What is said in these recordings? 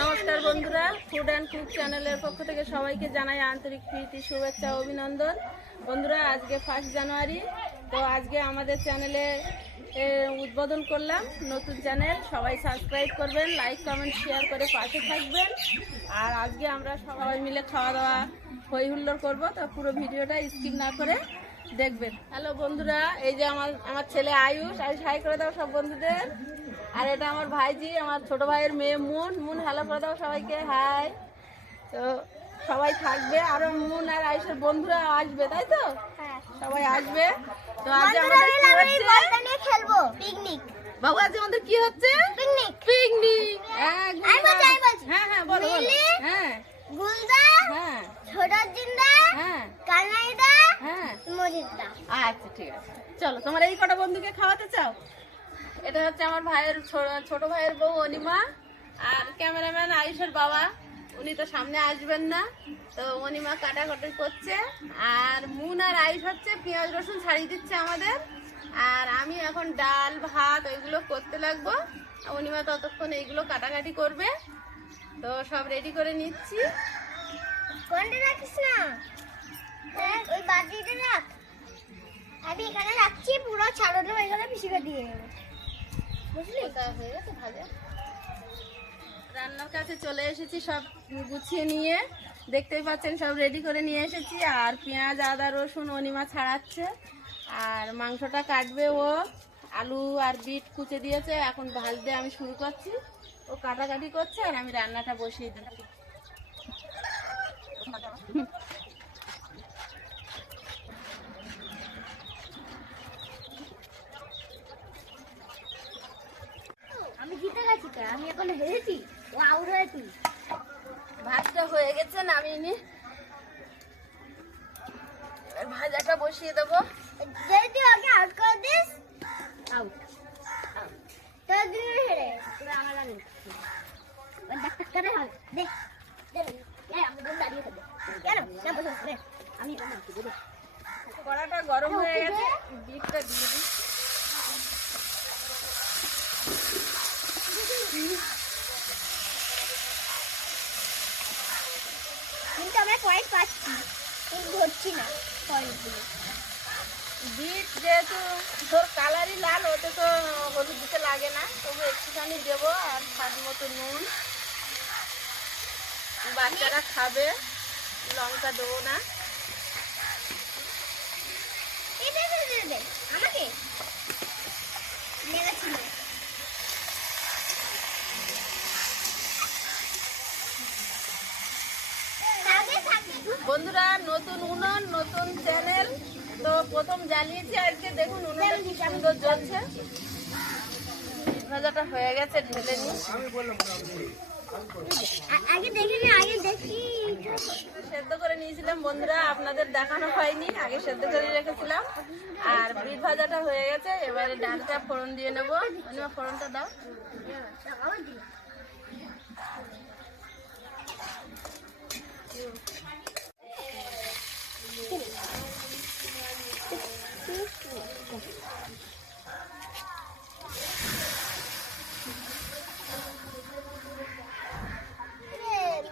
নমস্কার বন্ধুরা, food and cook চ্যানেলের পক্ষ থেকে সবাইকে জানাই আন্তরিক প্রীতি, শুভেচ্ছা, অভিনন্দন। বন্ধুরা, আজকে 1 জানুয়ারি, তো আজকে আমাদের চ্যানেলে উদ্বোধন করলাম নতুন চ্যানেল। সবাই সাবস্ক্রাইব করবেন, লাইক কমেন্ট শেয়ার করে পাশে থাকবেন। আর আজকে আমরা সবাই মিলে খাওয়া দাওয়া হই হুল্লোড় করবো, তো পুরো ভিডিওটা স্কিপ না করে দেখবেন। হ্যালো বন্ধুরা, এই যে আমার ছেলে আয়ুষ হাই করে দাও সব বন্ধুদের। আর এটা আমার ভাইজি, আমার ছোট ভাইয়ের মেয়ে মুন হ্যালো করে দাও সবাইকে, হাই। তো সবাই থাকবে, আরো মুন আর আয়ুষের বন্ধুরা আসবে, তাই তো? সবাই আসবে। তো আজ আমাদের কি হচ্ছে? খেলবো পিকনিক। বাবু, আজ আমাদের কি হচ্ছে? পিকনিক। পিকনিক। হ্যাঁ হ্যাঁ বলো। হ্যাঁ গুলদা, হ্যাঁ ছোট জিন্দা, হ্যাঁ কানাইদা, হ্যাঁ মজিদা। আচ্ছা ঠিক আছে, চলো। তোমার এই কটা বন্ধুকে খাওয়াতে চাও? এটা হচ্ছে আমার ভাইয়ের ছোট ভাইয়ের বউ অনিমা, আর ক্যামেরাম্যান আয়ুষের বাবা। উনি তো সামনে আসবেন না, তো অনিমা কাটাকাটি করছে। আর মুন আর আয়ুষ হচ্ছে পেঁয়াজ রসুন ছাড়িয়ে দিচ্ছে আমাদের। আর আমি এখন ডাল ভাত ওইগুলো করতে লাগবো। অনিমা ততক্ষণ এইগুলো কাটাকাটি করবে। তো সব রেডি করে নিচ্ছি। কোনটা রাখিস না, ওই বাটিটা রাখ। আমি এখানে রাখছি, পুরো ছাড়ানো হয়ে গেলে পিসি করে দিয়ে দেবো, বুঝলি? হয়ে গেছে ভাজা। রান্নার কাছে চলে এসেছি, সব গুছিয়ে নিয়ে। দেখতেই পাচ্ছেন সব রেডি করে নিয়ে এসেছি। আর পেঁয়াজ আদা রসুন অনিমা ছাড়াচ্ছে, আর মাংসটা কাটবে ও। আলু আর বিট কুচে দিয়েছে, এখন ভাজতে আমি শুরু করছি। ও কাটাকাটি করছে আর আমি রান্নাটা বসিয়ে দিচ্ছি। আমি জিতে গেছি, আমি এখন হেরেছি, ও আউট হয়ে তুই। ভাতটা হয়ে গেছে, নামিয়ে নি। এবার ভাজাটা বসিয়ে দেবো। যদি তুই ওকে আউট করে দিস, আউট। তোর দিন হেরে তুই আমার আগে ডাক্তার করে হবে। দে দে, আমি বল দাঁড়িয়ে থাকবে কেন? না বসে রে, আমি রান্না করতে দেব। কড়াটা গরম হয়ে গেছে, বিটটা দিয়ে দিই। কিন্তু আমরা পয়েন্ট পাচ্ছি, কিন্তু ধরছি না পয়েন্টগুলো। বিট যেহেতু তোর কালারই লাল, ওতে তো হলুদ দিতে লাগে না, তবু একটুখানি দেবো। আর স্বাদ মতো নুন, বাচ্চারা খাবে, লঙ্কা দেবো না। আমাকে বন্ধুরা, নতুন উনুন, নতুন চ্যানেল, তো প্রথম জ্বালিয়েছি আজকে। দেখুন উনুনটা কি সুন্দর জ্বলছে। ভাজাটা হয়ে গেছে, ঢেলে নিই। আগে দেখিনি, আগে দেখি সেদ্ধ করে নিয়েছিলাম বন্ধুরা, আপনাদের দেখানো হয়নি, আগে সেদ্ধ করে রেখেছিলাম। আর বিট ভাজাটা হয়ে গেছে, এবারে ডালটা ফোড়ন দিয়ে নেবো। ফোড়নটা দাও।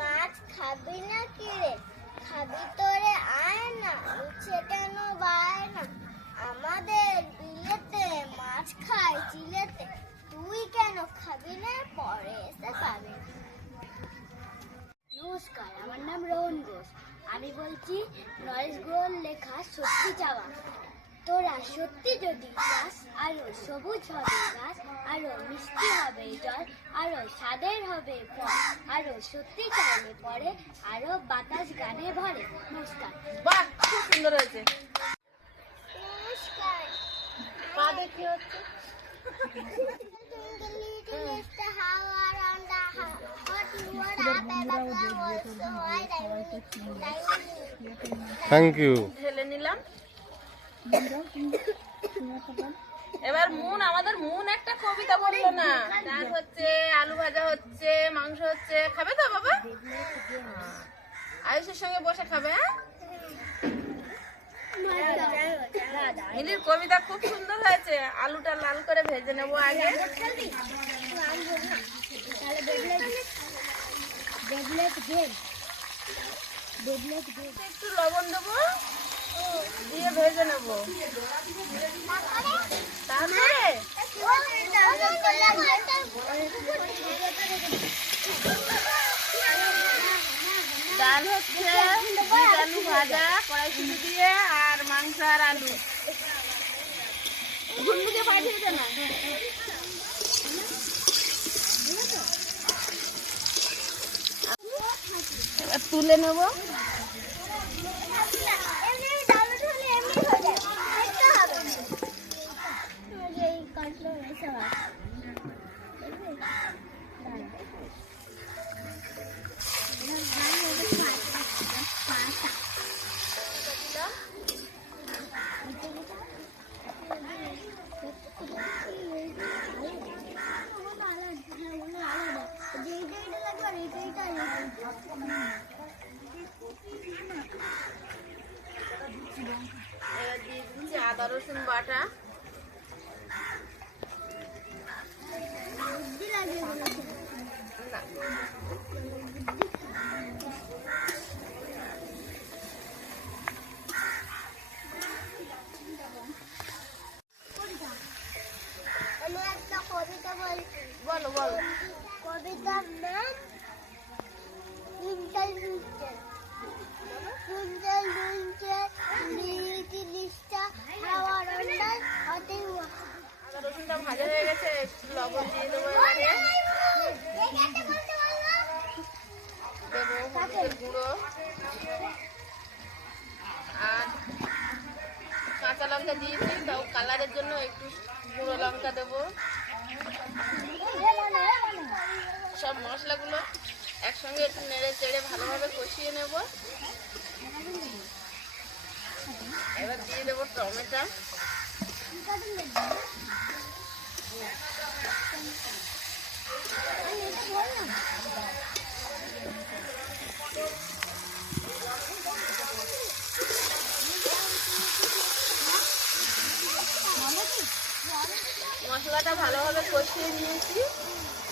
মাছ খাবি না কি রে? খাবি তোরে আয় না, উঠছে কেন বায় না? আমাদের বিলেতে মাছ খায় চিলেতে, তুই কেন খাবি না? পরে এসে পাবি। নমস্কার, আমার নাম রোহন ঘোষ। আমি বলছি নরেশ গুহর লেখা সত্যি চাওয়া। তোরা সত্যি যদি চাস, আরো সবুজ হবে গাছ, আরো মিষ্টি হবে জল, আরো স্বাদের হবে ফল, আরো সত্যি চাইলে পরে, আরো বাতাস গানে ভরে। নমস্কার। বাহ, খুব সুন্দর হয়েছে। নমস্কার। পা দেখি হচ্ছে। Thank you. ঢেলে নিলাম। এবার আমাদের মুন একটা কবিতা বললো না। ডাল হচ্ছে, আলু ভাজা হচ্ছে, মাংস হচ্ছে। খাবে তো বাবা? আয়ুষের সঙ্গে বসে খাবে। হ্যাঁ, মিলির কবিতা খুব সুন্দর হয়েছে। আলুটা লাল করে ভেজে নেবো আগে। একটু লবণ দেবো, দিয়ে ভেজে নেবো। তারপরে ডাল হচ্ছে বিট আলু ভাজা কড়াইশুঁটি দিয়ে, আর মাংস আর আলু। ঝুনঝুকে পাঠিয়ে দে না। এবার তুলে নেবো। এবার দিয়ে দিচ্ছি আদা রসুন বাটা। আমি একটা কবিতা বলছি। বলো বলো। কবিতার নাম কুইন্টাল কুইন্টাল। কুইন্টাল কুইন্টাল লিখি লিস্টা খাওয়ার অন্ডার হাতে আদা রসুনটা ভাজা হয়ে গেছে, একটু লবণ দিয়ে দেবো। এবারে দেবো হলুদের গুঁড়ো আর কাঁচা লঙ্কা দিয়েছি, তাও কালারের জন্য একটু গুঁড়ো লঙ্কা দেবো। সব মশলাগুলো একসঙ্গে একটু নেড়ে চেড়ে ভালোভাবে কষিয়ে নেব। এবার দিয়ে দেবো টমেটো। মশলাটা ভালোভাবে কষিয়ে নিয়েছি।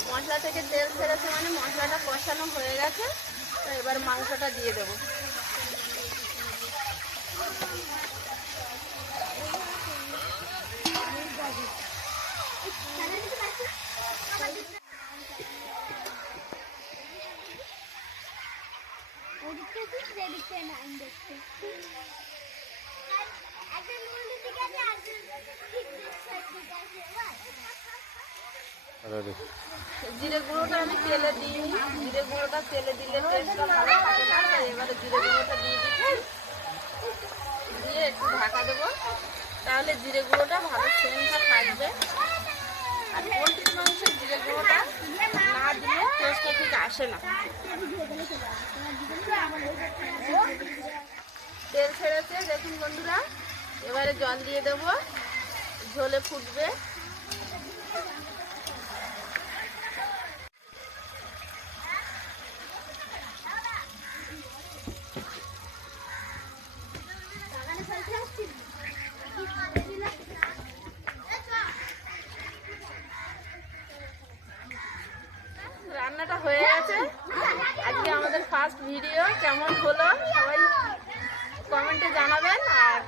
মশলা থেকে তেল ছেড়েছে মানে মশলাটা কষানো হয়ে গেছে। তো এবার মাংসটা দিয়ে দেবো। জিরে গুঁড়োটা আমি তেলে দিই, জিরে গুঁড়োটা তেলে দিলে টেস্টটা ভালো থাকে না। তাই এবারে জিরে গুঁড়োটা দিয়ে দিচ্ছি, দিয়ে একটু ঢাকা দেবো, তাহলে জিরে গুঁড়োটা ভালো সেন্টটা থাকবে। আর পোলট্রির মাংসে জিরে গুঁড়োটা না দিলে টেস্টটা ঠিক আসে না। তেল ছেড়েছে দেখুন বন্ধুরা। এবারে জল দিয়ে দেবো, ঝোলে ফুটবে। রান্নাটা হয়ে গেছে। আজকে আমাদের ফার্স্ট ভিডিও কেমন হলো সবাই কমেন্টে জানাবেন। আর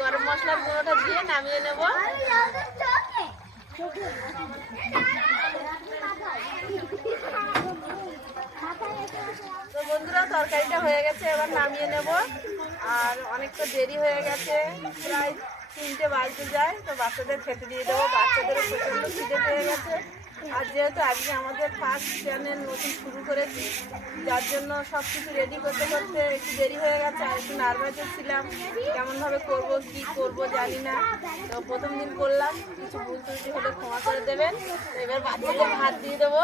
গরম মশলার গুঁড়োটা দিয়ে নামিয়ে নেব। তো বন্ধুরা তরকারিটা হয়ে গেছে, এবার নামিয়ে নেব। আর অনেকটা দেরি হয়ে গেছে, প্রায় 3টে বাজতে যায়। তো বাচ্চাদের খেতে দিয়ে দেবো। বাচ্চাদেরও প্রচণ্ড খিদে পেয়ে গেছে। আর যেহেতু আজকে আমাদের ফার্স্ট চ্যানেল নতুন শুরু করেছি, যার জন্য সব কিছু রেডি করতে করতে একটু দেরি হয়ে গেছে। আর একটু নার্ভাসে ছিলাম, কেমনভাবে করব কি করব জানি না। তো প্রথম দিন করলাম, কিছু ভুল ত্রুটি হলে ক্ষমা করে দেবেন। এবার বাচ্চাদের ভাত দিয়ে দেবো।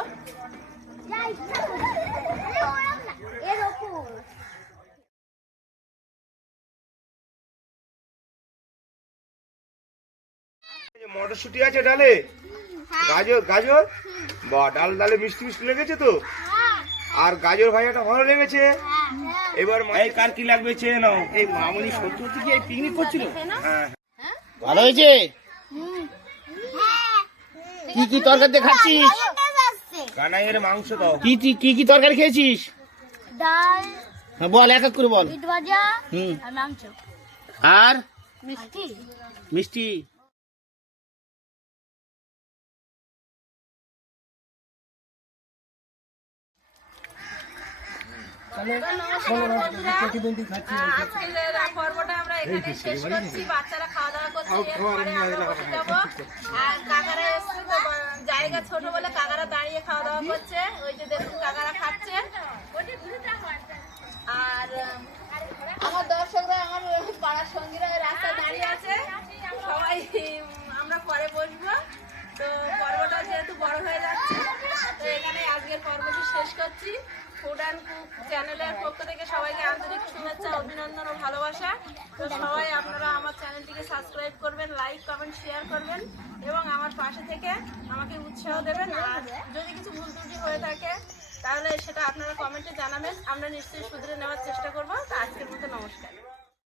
মটরশুটি আছে ডালে, গাজর গাজর বা ডালে মিষ্টি মিষ্টি লেগেছে তো। আর গাজর ভাজাটা ভালো লেগেছে। এবার এই কার কি লাগবে চেয়ে নাও। এই মামুনি সত্যি সত্যি কি এই পিকনিক করছিল? হ্যাঁ ভালো হয়েছে। কি কি তরকারি দিয়ে খাচ্ছিস? কানাইয়ের মাংস দাও। কি তরকারি খেয়েছিস? ডাল, হ্যাঁ, বল এক এক করে বল। বিট ভাজা হুম, আর মাংস, আর মিষ্টি। মিষ্টি। আজকের পর্বটা আমরা এখানে শেষ করছি। বাচ্চারা খাওয়া দাওয়া করছে, এরপরে আমরা বসে যাবো। আর কাকারা এসছে তো জায়গা ছোট বলে কাকারা দাঁড়িয়ে খাওয়া দাওয়া করছে। ওই যে দেখুন কাকারা খাচ্ছে। আর আমার দর্শকরা, আমার পাড়ার সঙ্গীরা রাস্তায় দাঁড়িয়ে আছে। সবাই আমরা পরে বসবো। তো পর্বটা যেহেতু বড় হয়ে যাচ্ছে, তো এখানে আজকের পর্বটি শেষ করছি। ফুড অ্যান্ড কুক চ্যানেলের পক্ষ থেকে সবাইকে আন্তরিক শুভেচ্ছা, অভিনন্দন ও ভালোবাসা। তো সবাই আপনারা আমার চ্যানেলটিকে সাবস্ক্রাইব করবেন, লাইক কমেন্ট শেয়ার করবেন এবং আমার পাশে থেকে আমাকে উৎসাহ দেবেন। আর যদি কিছু ভুল ত্রুটি হয়ে থাকে তাহলে সেটা আপনারা কমেন্টে জানাবেন। আমরা নিশ্চয়ই শুধরে নেওয়ার চেষ্টা করবো। তো আজকের মতো নমস্কার।